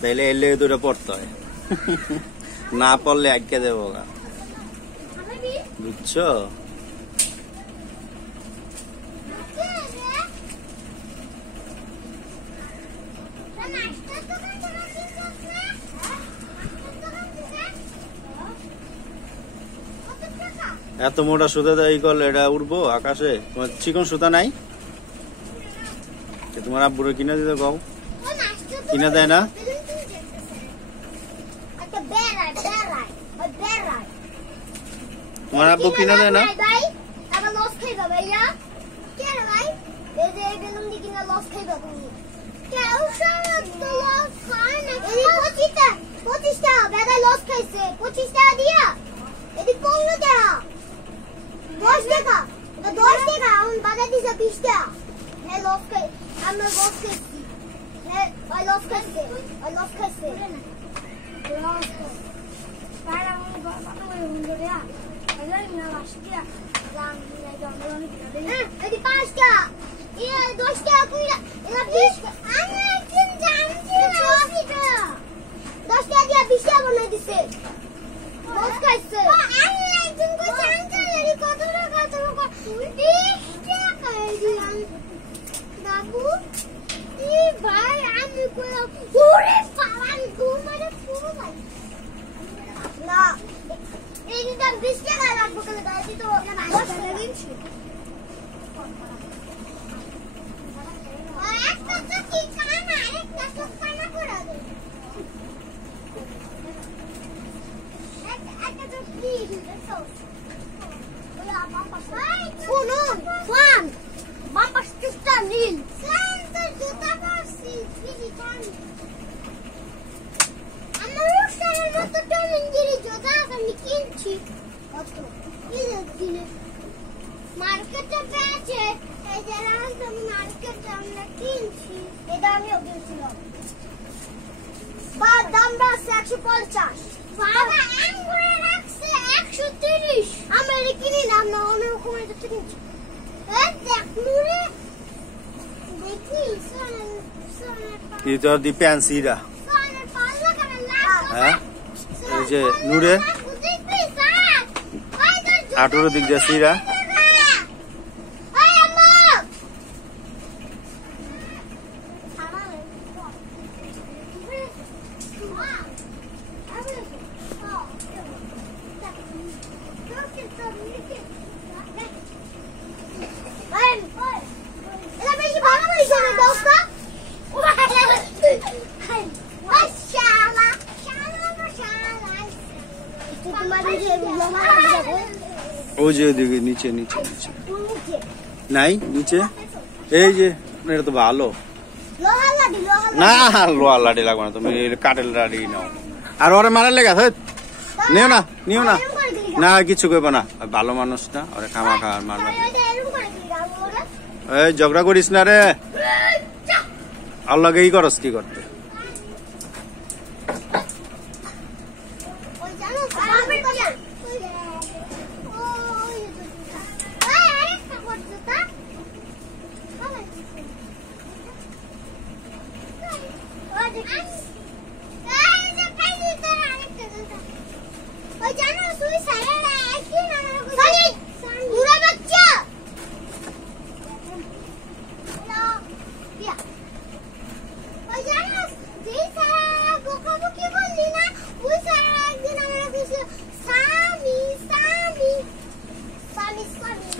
তাইলে এলে দুটো পড়তে হয়, না পড়লে আটকে দেবো গা, বুঝছো? এত মোটা সুতা এই করলে এটা উঠবো আকাশে? তোমার চিকন সুতা নাই? তোমার আব্বুরে কিনে দিতে কও, কিনে দেয় না? তোমার আব্বু কিনে দেয় না? Itu di pensi dah. যে নূরে আটুর দিক দিয়ে সিরা ওই যে ওদিকে নিচে নিচে নিচে নাই নিচে এই যে এটা তো ভালো না লোহার লাঠি লাগবে না তুমি কাঠের লাঠি নাও আর ওরে মারার লেগে নিও না নিও না না কিছু করবো না ভালো মানুষ না ওরে খামা খাওয়ার মারবা এই ঝগড়া করিস না রে আল্লাহকে ই করস কি করতে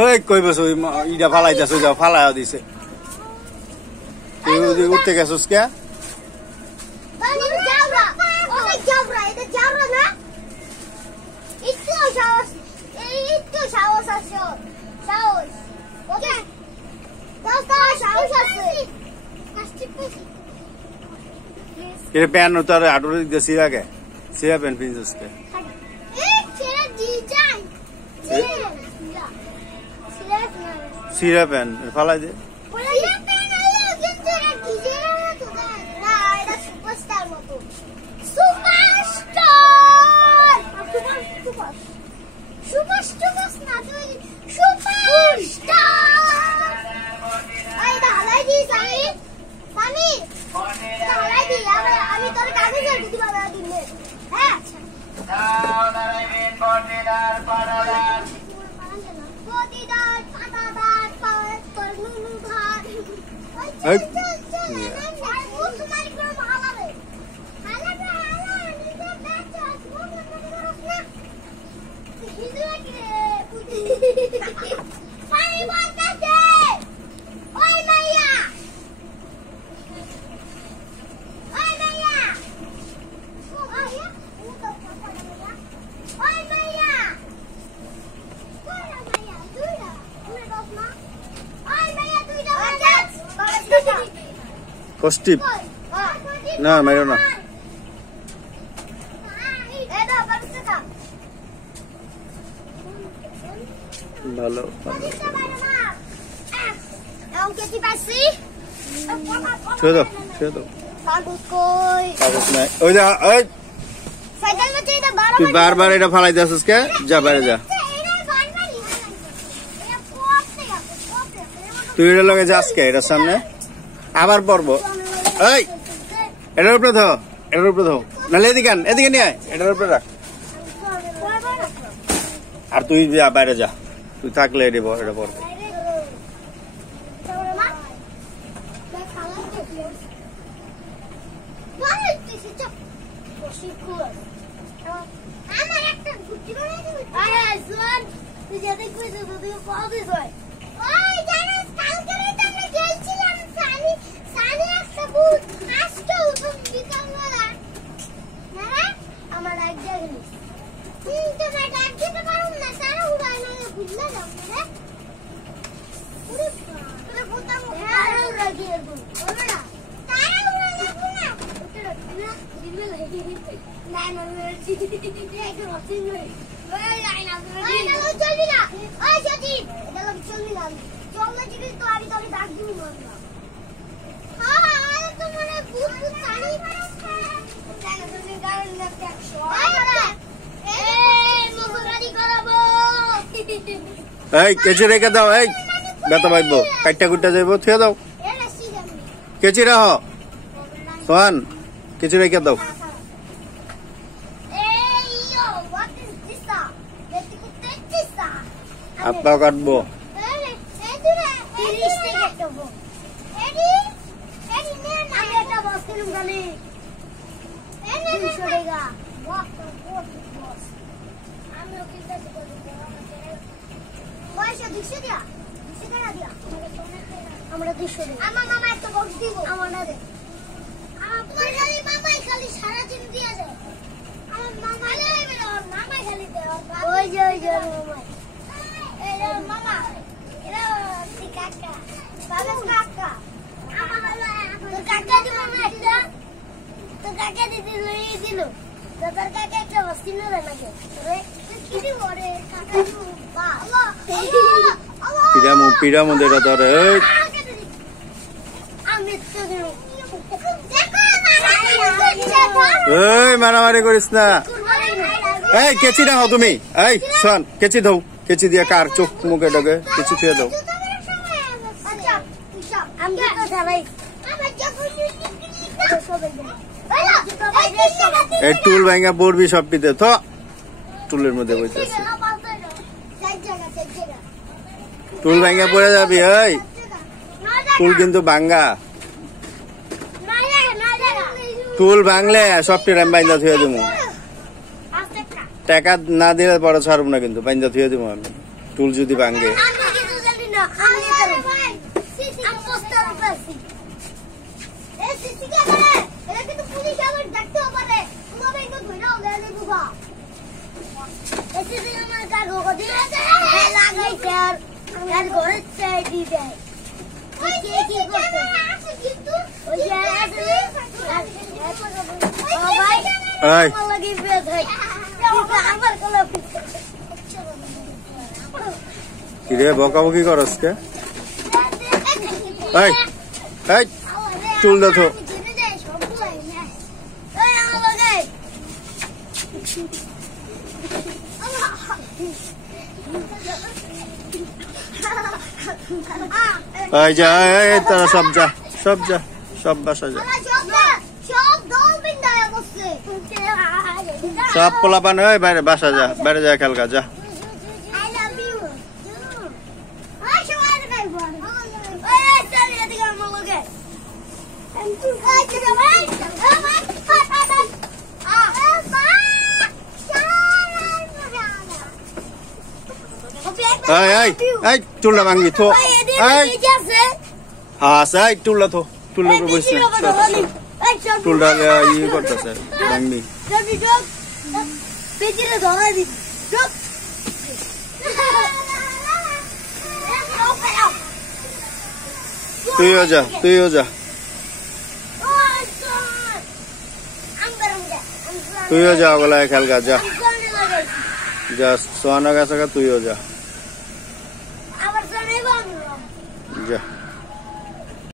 এই কই বসো ইটা ফালাইতেছো যাও ফালাই দিছে তুই উঠতে গেছিস কে প্যান তার আটুর দিক দিয়ে সিরাকে সিরা প্যান পিনছিস কে সিরা প্যান ফালাই দে আমি তোর Positif. Nah, mayo na. Balo. Chưa đâu. Kagus নাই. ওই যা, ওই। তুই বারবার এটা ফালাই দিছিস কে? যা বাইরে যা। তুই এর লগে যাস কে এর সামনে? আবার পড়বো। এই এটার উপরে ধর, এটার উপরে ধর। নালে এদিকে নিয়ে আয়, এটার উপরে রাখ। আর তুই যা বাইরে যা। তুই থাকলে এটা পড়বো। এই কেচি রেখে দাও, এই বেতা বাইব কাইটা কুইটা যাইব, থুয়ে দাও। কেচি রাহ সোহান, কেচি রেখে দাও। আপা কাটবো। পিরামো এটা ধরে। এই মারামারি করিস না। এই কেচি রাখো তুমি। এই শোন, কেচি দাও। কেচি দিয়ে কার চোখ মুখে ঢোকে, কেচি ফিরে দাও। এই টুল ভাঙা পড়বি সব পিতে তো টুলের মধ্যে বইতেছে। টুল ভাঙা পড়ে যাবি। এই টুল কিন্তু ভাঙ্গা, টুল ভাঙলে সবটি আমি বাইন্দা থুয়ে দেবো। টাকা না দিলে পরে ছাড়ব না, কিন্তু বাইন্দা থুয়ে দেবো আমি টুল যদি ভাঙে। কিরে বকাবকি করস কে? চুল দেখো। এই যা, এই তোরা সব যা, সব যা, সব বাসা যা। সব পোলাপান ওই বাইরে বাসা যা, বাইরে যা খেলগা যা। এই চুলটা ভাঙবি থো, হ্যাঁ সাই চুলটা থো, চুলটা উপরে বসিস না, চুলটা ইয়ে করতেছে ভাঙবি। তুইও যা, তুইও যা, তুইও যা ওগুলা খেলগা যা, যা সোয়ানা গাছ তুইও যা, যা।